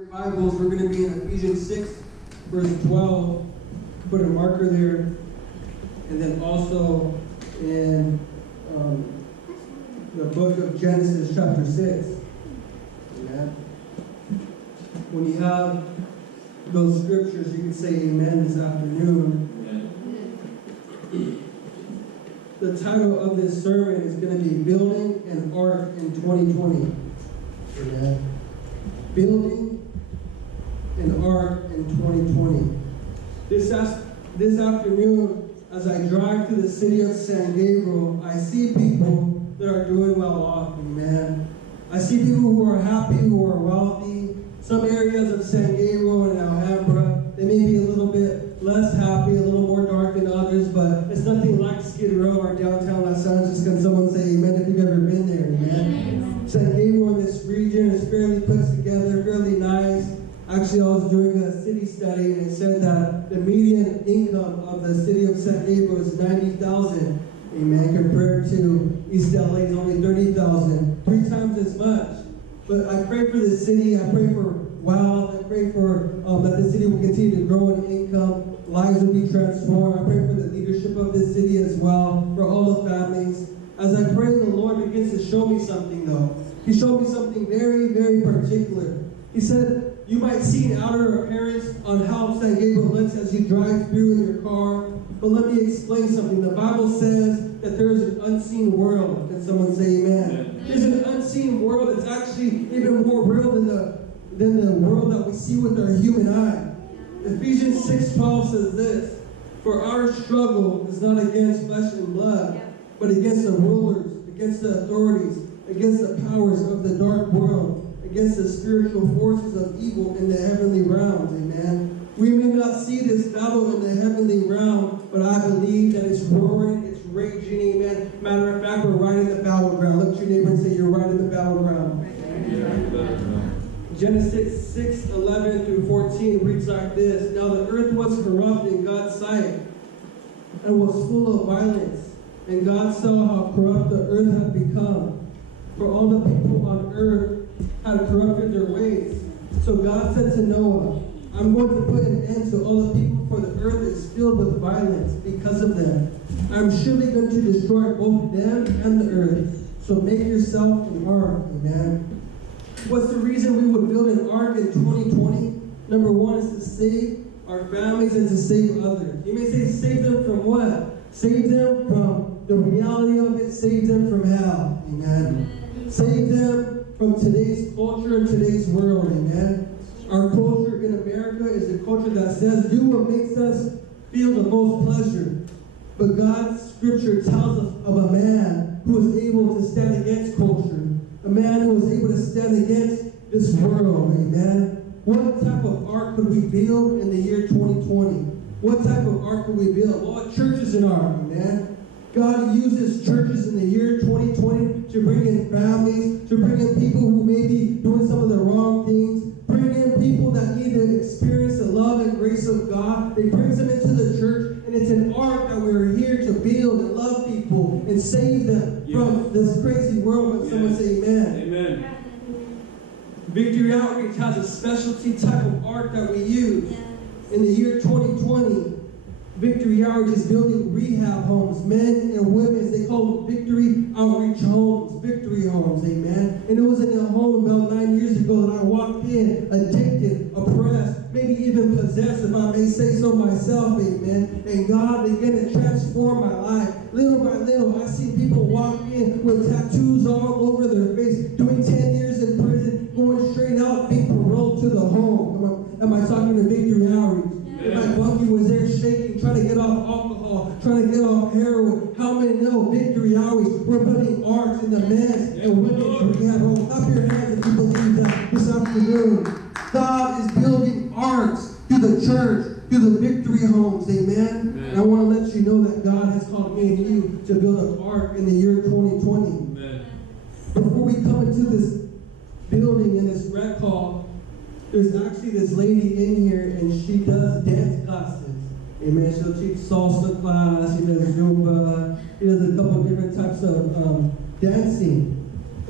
your Bibles, we're going to be in Ephesians 6, verse 12. Put a marker there. And then also in the book of Genesis, chapter 6. Amen. When you have those scriptures, you can say amen this afternoon. Amen. The title of this sermon is going to be Building an Ark in 2020. Amen. Building an Ark in 2020. This afternoon, as I drive through the city of San Gabriel, I see people that are doing well off. Amen. I see people who are happy, who are wealthy. Some areas of San Gabriel and Alhambra, they may be a little bit less happy, a little more dark than others, but it's nothing like Skid Row or downtown Los Angeles. Can someone say amen if you've ever been there? Amen. San Gabriel in this region is fairly put together, fairly nice. Actually, I was doing a city study, and it said that the median income of the city of San Gabriel is $90,000, amen, compared to East LA is only $30,000, 3 times as much. But I pray for the city, I pray for wealth, I pray for that the city will continue to grow in income, lives will be transformed. I pray for the leadership of this city as well, for all the families. As I pray, the Lord begins to show me something though. He showed me something very, very particular. He said, you might see an outer appearance on how San Gabriel looks as you drive through in your car, but let me explain something. The Bible says that there is an unseen world. Can someone say amen? There's an unseen world that's actually even more real than the world that we see with our human eye. Ephesians 6:12 says this, for our struggle is not against flesh and blood, but against the rulers, against the authorities, against the powers of the dark world, against the spiritual forces of evil in the heavenly realms. Amen. We may not see this battle in the heavenly realm, but I believe that it's roaring, it's raging. Amen. Matter of fact, we're right in the battleground. Look at your neighbor and say, you're right in the battleground. Genesis 6:11 through 14 reads like this. Now the earth was corrupt in God's sight and was full of violence. And God saw how corrupt the earth had become, for all the people on earth had corrupted their ways. So God said to Noah, I'm going to put an end to all the people, for the earth is filled with violence because of them. I'm surely going to destroy both them and the earth. So make yourself an ark. Amen. What's the reason we would build an ark in 2020? Number one is to save our families and to save others. You may say save them from what? Save them from the reality of it. Save them from hell. Amen. Save them from today's culture and today's world. Amen. Our culture in America is a culture that says do what makes us feel the most pleasure. But God's scripture tells us of a man who was able to stand against culture. A man who was able to stand against this world. Amen. What type of ark could we build in the year 2020? What type of ark could we build? Well, a church is an ark. Amen. God uses churches in the year 2020 to bring in families, to bring in people who may be doing some of the wrong things, bring in people that need to experience the love and grace of God. They brings them into the church, and it's an ark that we're here to build and love people and save them from this crazy world. When someone say amen. Amen. Victory Outreach has a specialty type of ark that we use. In the year 2020, Victory Outreach is building rehab homes, men and women. They call them Victory Outreach homes, victory homes, amen. And it was in a home about 9 years ago that I walked in, addicted, oppressed, maybe even possessed, if I may say so myself, amen. And God began to transform my life. Little by little, I see people walk in with tattoos all over their face, doing 10 years in prison, going straight out, being paroled to the home. Am I talking to Victory Outreach? My bunkie was there shaking, trying to get off alcohol, trying to get off heroin. How many know Victory Outreach? We're putting arks in the men's and women's rehab homes. Clap your hands if you believe that this afternoon. God is building arks through the church, through the victory homes. Amen. And I want to let you know that God has called me and you to build an ark in the year 2020. Amen. Before we come into this building in this rec hall, there's actually this lady in here, and she does dance classes. Amen. She'll teach salsa class, she does Zumba, she does a couple of different types of dancing.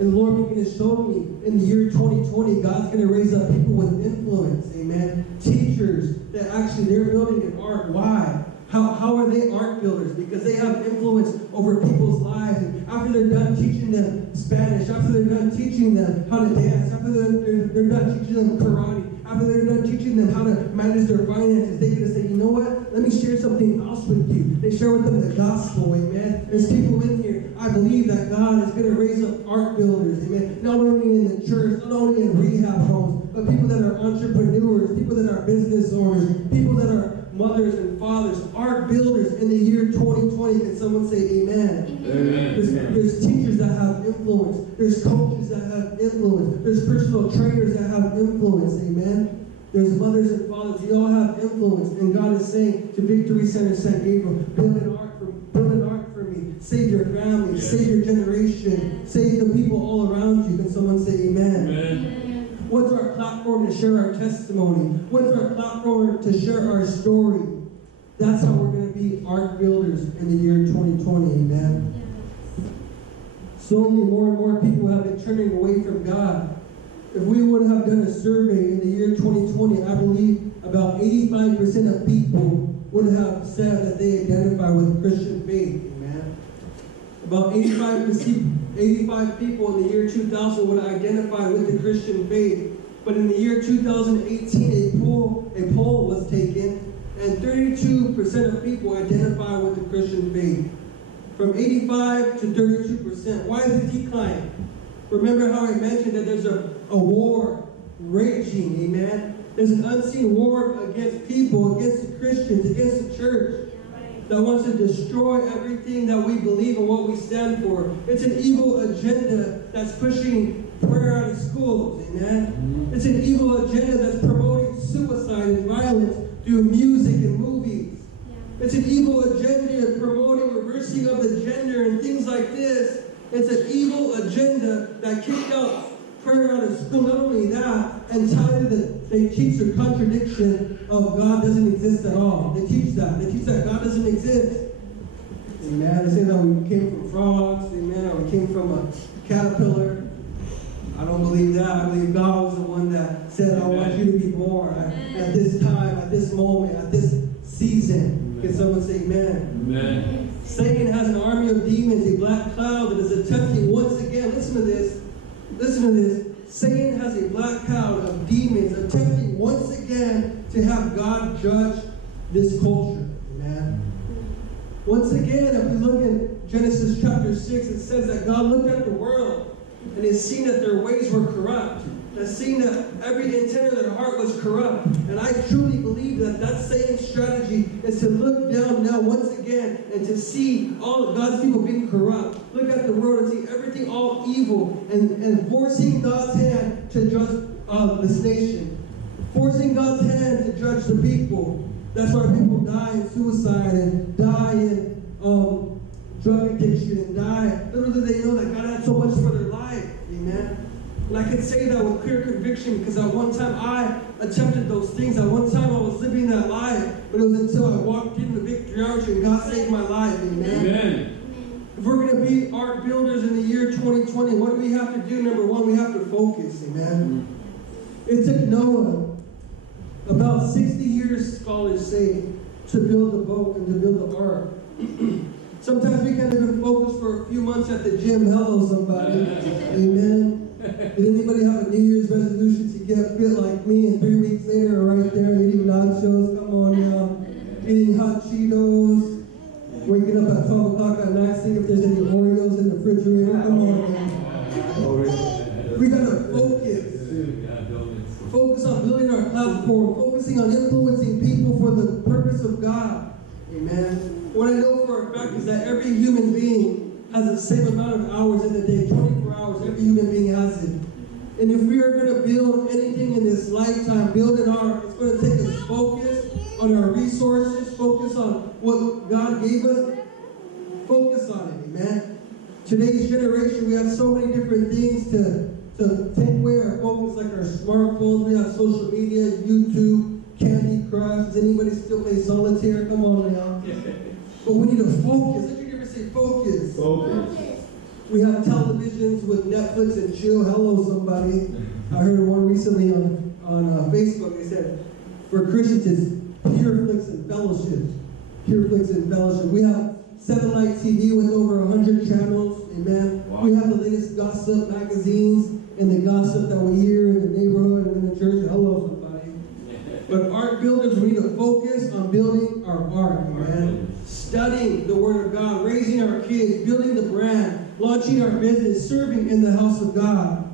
And the Lord began to show me in the year 2020, God's going to raise up people with influence. Amen. Teachers that actually they're building an ark. Why? How are they ark builders? Because they have influence over people's lives. And after they're done teaching them Spanish, after they're done teaching them how to dance, after they're done teaching them karate, after they're done teaching them how to manage their finances, they can say, you know what? Let me share something else with you. They share with them the gospel, amen. There's people in here. I believe that God is going to raise up ark builders, amen. Not only in the church, not only in rehab homes, but people that are entrepreneurs, people that are business owners, people that are mothers and fathers, ark builders in the year 2020. Can someone say amen? Amen. There's teachers that have influence. There's coaches that have influence. There's personal trainers that have influence. Amen. There's mothers and fathers. They all have influence. And God is saying to Victory Center San Gabriel, build an ark for me. Save your family. Yes. Save your generation. Save the people all around you. Can someone say amen? Amen. What's our platform to share our testimony? What's our platform to share our story? That's how we're going to be ark builders in the year 2020, amen? Slowly, more and more people have been turning away from God. If we would have done a survey in the year 2020, I believe about 85% of people would have said that they identify with Christian faith, amen? About 85 people in the year 2000 would identify with the Christian faith. But in the year 2018, a poll was taken, and 32% of people identify with the Christian faith. From 85 to 32%. Why is it declining? Remember how I mentioned that there's a war raging, amen? There's an unseen war against people, against the Christians, against the church, that wants to destroy everything that we believe and what we stand for. It's an evil agenda that's pushing prayer out of schools, amen? It's an evil agenda that's promoting suicide and violence through music and movies. It's an evil agenda promoting reversing of the gender and things like this. It's an evil agenda that kicked out prayer out of school. Not only that, entirely they teach the contradiction of God doesn't exist at all. They teach that. They teach that God doesn't exist. Amen. They say that we came from frogs. Amen. Or we came from a caterpillar. I don't believe that. I believe God was the one that said, I want you to be born at this time, at this moment, at this season. Can someone say amen? Amen. Satan has an army of demons, a black cloud that is attempting once again. Listen to this. Listen to this. Satan has a black cloud of demons attempting once again to have God judge this culture. Amen. Once again, if we look in Genesis chapter 6, it says that God looked at the world and has seen that their ways were corrupt. Has seen that every intent of their heart was corrupt. And I truly believe that that same strategy is to look down now once again and to see all of God's people being corrupt. Look at the world and see everything all evil and forcing God's hand to judge this nation. Forcing God's hand to judge the people. That's why people die in suicide and die in drug addiction and die. Little do they know that God had so much for their life. Amen. And I can say that with clear conviction because at one time I attempted those things. At one time I was living that life. But it was until I walked into the Victory Arch and God saved my life. Amen. Amen. If we're going to be ark builders in the year 2020, what do we have to do? Number one, we have to focus. Amen. It took Noah about 60 years, scholars say, to build the boat and to build the ark. Sometimes we can even focus for a few months at the gym. Hello, somebody. Amen. Did anybody have a New Year's resolution to get fit like me? And 3 weeks later, right there, eating nachos. Come on now. Eating hot Cheetos. Waking up at 12 o'clock at night, seeing if there's any Oreos in the refrigerator. Come on, man. We gotta focus. Focus on building our platform. Focusing on influencing people for the purpose of God. Amen. What I know for a fact is that every human being has the same amount of hours in the day, 24 hours. Every human being has it. And if we are going to build anything in this lifetime, build an ark, it's going to take us focus on our resources, focus on what God gave us, focus on it, amen? Today's generation, we have so many different things to take away our focus, like our smartphones. We have social media, YouTube, Candy Crush. Does anybody still play solitaire? Come on now. But we need to focus. Let you ever say focus. Focus. We have televisions with Netflix and chill. Hello, somebody. I heard one recently on Facebook. They said, for Christians, it's pure flicks and fellowship. Pure flicks and fellowship. We have satellite TV with over 100 channels. Amen. Wow. We have the latest gossip magazines and the gossip that we hear in the neighborhood and in the church. Hello, somebody. But ark builders, we need to focus on building our ark. Amen. Studying the Word of God, raising our kids, building the brand, launching our business, serving in the house of God.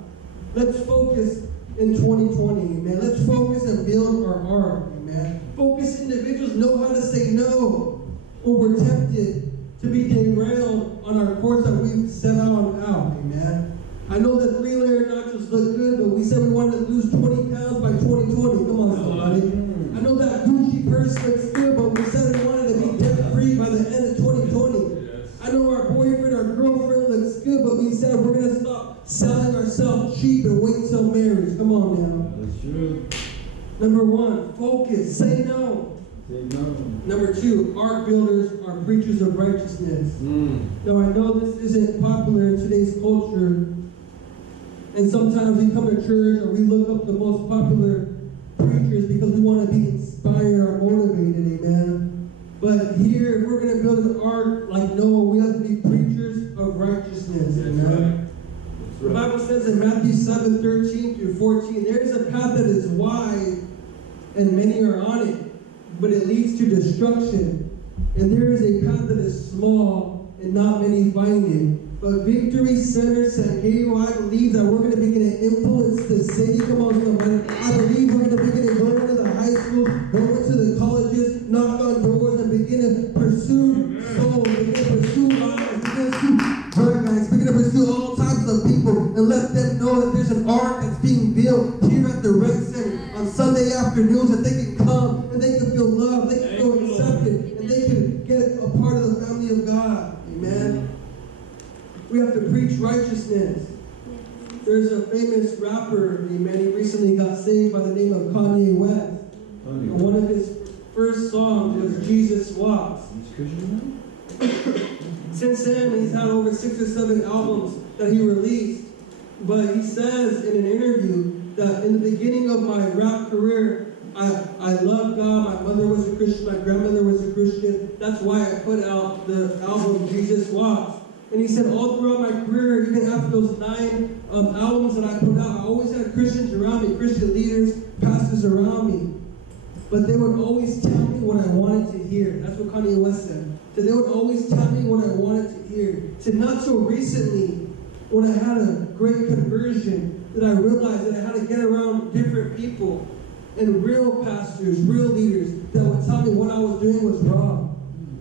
Let's focus in 2020, amen. Let's focus and build our ark, amen. Focused individuals know how to say no when we're tempted to be derailed on our course that we've set out, amen. I know that 3-layer nachos look good, but we said we wanted to lose 20 pounds by 2020. Come on, somebody. I know that Gucci purse looks good, but we said we wanted to be debt-free by the end of 2020. I know our boyfriend, our girlfriend looks good, but we said we're going to stop selling ourselves cheap and wait till marriage. Come on now. That's true. Number 1, focus. Say no. Say no. Number 2, ark builders are preachers of righteousness. Now, I know this isn't popular in today's culture, and sometimes we come to church or we look up the most popular preachers because we want to be inspired or motivated, amen. But here, if we're going to build an ark like Noah, we have to be preachers of righteousness, amen. The Bible says in Matthew 7:13-14, there is a path that is wide, and many are on it, but it leads to destruction. And there is a path that is small, and not many find it. But Victory Center San Gabriel, I believe that we're going to begin to influence the city. Come on, somebody. I believe we're going to begin to go into the high schools, go into the colleges, knock on doors, and begin to pursue souls, begin to pursue lives, begin to pursue drug addicts, begin to pursue all types of people, and let them know that there's an ark that's being built here at the Rec Center on Sunday afternoons, that they can come and they can feel loved, they can feel accepted, and they can get a part of the family of God. Amen. We have to preach righteousness. There's a famous rapper, amen, he recently got saved by the name of Kanye West. And one of his first songs was Jesus Walks. Since then, he's had over 6 or 7 albums that he released. But he says in an interview that in the beginning of my rap career, I loved God. My mother was a Christian. My grandmother was a Christian. That's why I put out the album Jesus Walks. And he said all throughout my career, even after those 9 albums that I put out, I always had Christians around me, Christian leaders, pastors around me. But they would always tell me what I wanted to hear. That's what Kanye West said. So they would always tell me what I wanted to hear. So not so recently, when I had a great conversion, that I realized that I had to get around different people and real pastors, real leaders that would tell me what I was doing was wrong.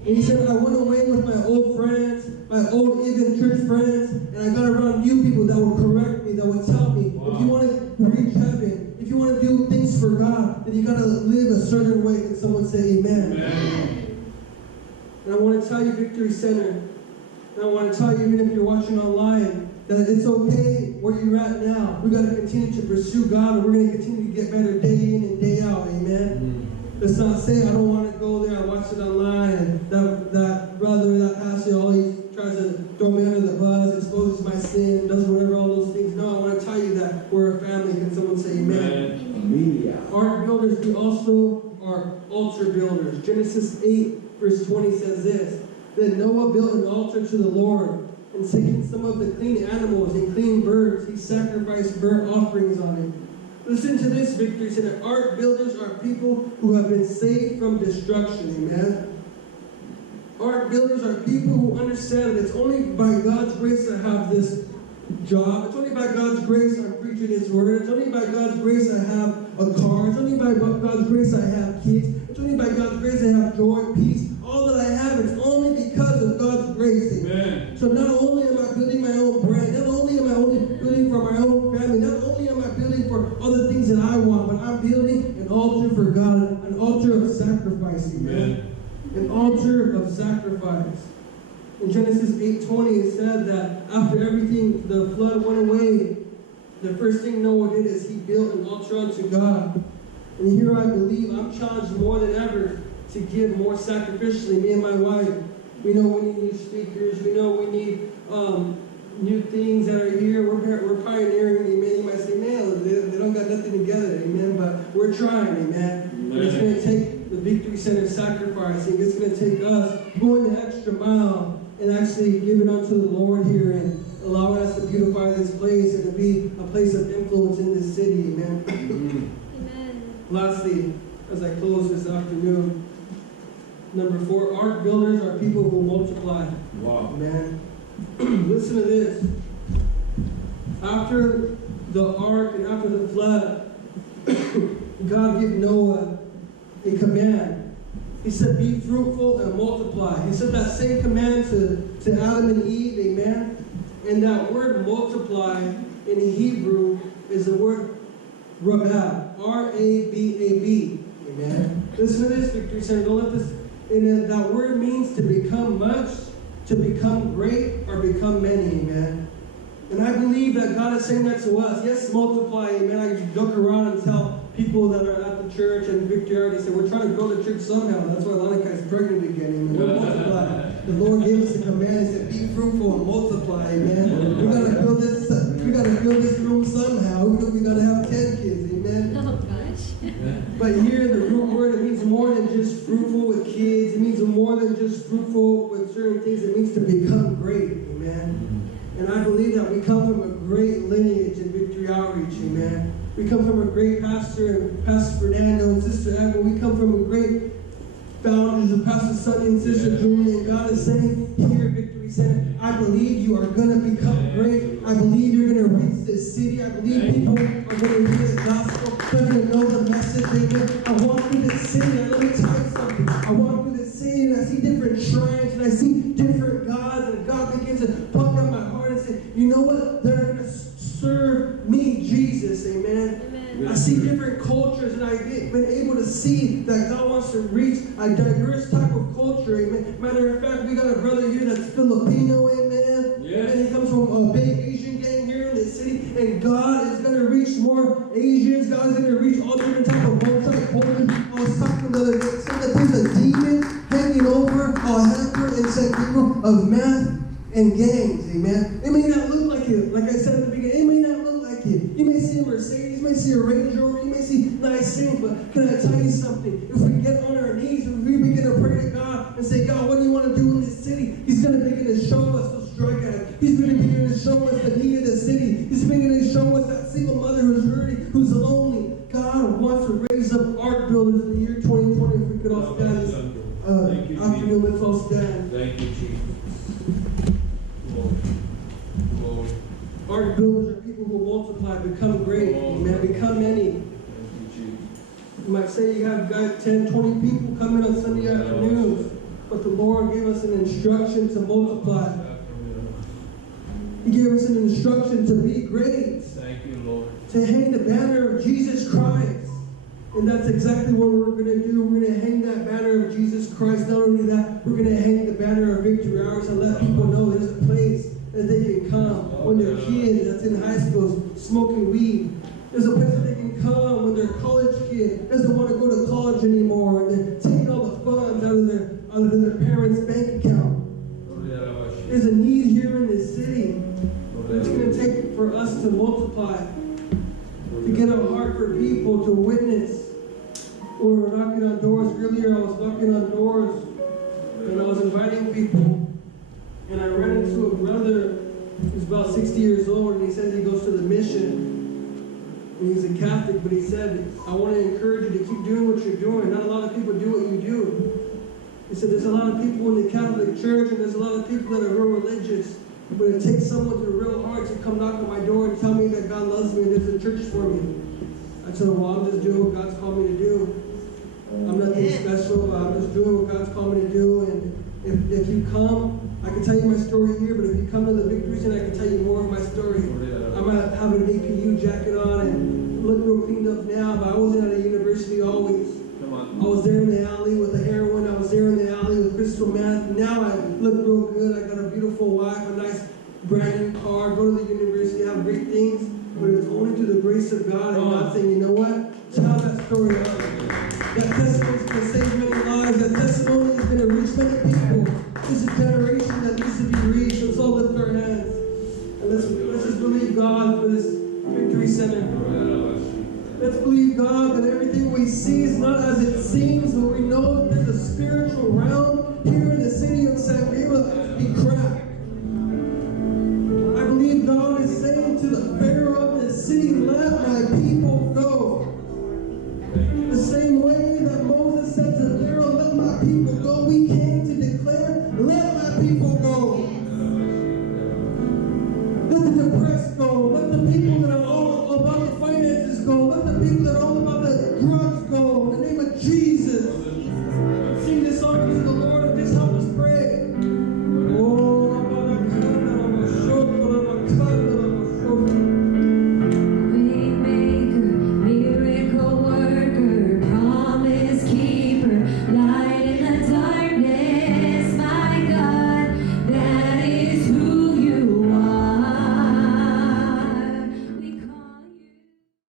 And he said, I went away with my old friends, my old even church friends, and I got around new people that would correct me, that would tell me, if you want to reach heaven, if you want to do things for God, then you got to live a certain way. Can someone say amen? Amen. And I want to tell you, Victory Center, and I want to tell you, even if you're watching online, that it's okay where you're at now. We got to continue to pursue God, and we're going to continue to get better day in and day out. Amen. Let's not say, I don't want to go there, I watched it online, and that brother, that pastor, always tries to throw me under the bus, exposes my sin, does whatever, all those things. No, I want to tell you that we're a family. Can someone say amen? Ark builders, we also are altar builders. Genesis 8, verse 20 says this, Then Noah built an altar to the Lord, and taking some of the clean animals and clean birds, he sacrificed burnt offerings on it. Listen to this, Victory Center. Ark builders are people who have been saved from destruction, amen? Ark builders are people who understand that it's only by God's grace I have this job. It's only by God's grace I'm preaching His word. It's only by God's grace I have a car. It's only by God's grace I have kids. It's only by God's grace I have joy, peace. All that I have is only because of God's grace, amen? So not only am I building my own brand, not only am I only building for my own family, not only am I building for other things that I want, but I'm building an altar for God, an altar of sacrifice, amen? An altar of sacrifice. In Genesis 8:20, it said that after everything, the flood went away, the first thing Noah did is he built an altar unto God. And here I believe I'm challenged more than ever to give more sacrificially. Me and my wife, we know we need new speakers. We know we need new things that are here. We're pioneering, amen. You might say, man, they don't got nothing together, amen. But we're trying, amen. And it's going to take the Victory Center sacrificing. It's going to take us going the extra mile and actually giving unto the Lord here and allowing us to beautify this place and to be a place of influence in this city, amen. Amen. Lastly, as I close this afternoon, number 4, ark builders are people who multiply. Wow. Amen. Listen to this. After the ark and after the flood, God gave Noah a command. He said, be fruitful and multiply. He said that same command to Adam and Eve, amen. And that word multiply in Hebrew is the word rabab, R-A-B-A-B, amen. Listen to this, Victory Center. Don't let this, and that word means to become much, to become great, or become many, amen. And I believe that God is saying that to us. Yes, multiply, amen. I joke around and tell people that are at the church and Victory already said, we're trying to grow the church somehow. That's why Lanika is pregnant again, amen. We'll multiply. The Lord gave us a command. He said, be fruitful and multiply, amen. We gotta build this room somehow. We gotta have 10 kids, amen. Oh gosh. But here, the root word, it means more than just fruitful with kids. It means more than just fruitful with certain things. It means to become great, amen. And I believe that we come from a great lineage in Victory Outreach, amen. We come from a great pastor, and Pastor Fernando and Sister Emma. We come from a great founders of Pastor Sonny and Sister Julie. And God is saying here at Victory Center, I believe you are going to become great. I believe you're going to reach this city. I believe people are going to hear the gospel. They're going to know the message, amen. I walk through this city, and let me tell you something. I walk through this city, and I see different shrines, and I see different gods, and God begins to pump out my heart and say, you know what? They're going to serve me, Jesus, amen. Amen. I see different cultures, and I've been able to see that God wants to reach a diverse type of culture, amen. Matter of fact, we got a brother here that's Filipino, amen. Yes. And he comes from a big Asian gang here in the city, and God is going to reach more Asians. God is going to reach all different type of multicultural. I was talking the other day, said that there's a demon hanging over Hanford and San Gabriel of meth and gangs, amen. It may not look like it, like I said at the beginning, it may not look like it. You may see a Mercedes, you may see a Range Rover, you may see nice things, but can I tell you something? If we get on our knees, if we begin to pray to God and say, God, what do you want to do in this city? He's going to begin to show us those drug addicts. He's going to begin to show us the need of the city. He's beginning to show us that single mother who's hurting, who's lonely. God wants to raise up ark builders in the year 2020. If we could all stand this afternoon, let's all stand. Thank you, Jesus. Lord. Ark builders are people who multiply, become great, amen, become many. Thank you, Jesus. You might say you have got 10, 20 people coming on Sunday afternoons, but the Lord gave us an instruction to multiply. He gave us an instruction to be great, Thank you, Lord. to hang the banner of Jesus Christ. And that's exactly what we're going to do. We're going to hang that banner of Jesus Christ. Not only that, we're going to hang the banner of Victory Hours and let people know there's a place that they can come when they're kids that's in high school smoking weed. There's a place that they can come when they're a college kid doesn't want to go to college anymore, and they're taking all the funds out of their parents' bank account. There's a need here in this city. It's going to take for us to multiply, to get a heart for people, to witness. We're knocking on doors. Earlier I was knocking on doors and I was inviting people, and I ran into a brother who's about 60 years old, and he says he goes to the mission. And he's a Catholic, but he said, I want to encourage you to keep doing what you're doing. Not a lot of people do what you do. He said, there's a lot of people in the Catholic Church, and there's a lot of people that are real religious, but it takes someone with a real heart to come knock on my door and tell me that God loves me and there's a church for me. I told him, well, I'm just doing what God's called me to do. I'm nothing special. I'm just doing what God's called me to do. And if you come, I can tell you my story here, but if you come to the Victory Center, I can tell you more of my story. I might have an APU jacket on and look real cleaned up now, but I wasn't at a university always. I was there in the alley with the heroin. I was there in the alley with crystal meth. Now I look real good. I got a beautiful wife, a nice brand new car, go to the university, have great things. But it's only through the grace of God and God saying, you know what? Tell that story out. That testimony is going to save many lives. That testimony is going to reach many people. This is a generation that needs to be reached. Let's all lift our hands. believe God for this victory center. Let's believe God that everything we see is not as it seems, but we know that there's a spiritual realm here in the city of San Gabriel. Incredible.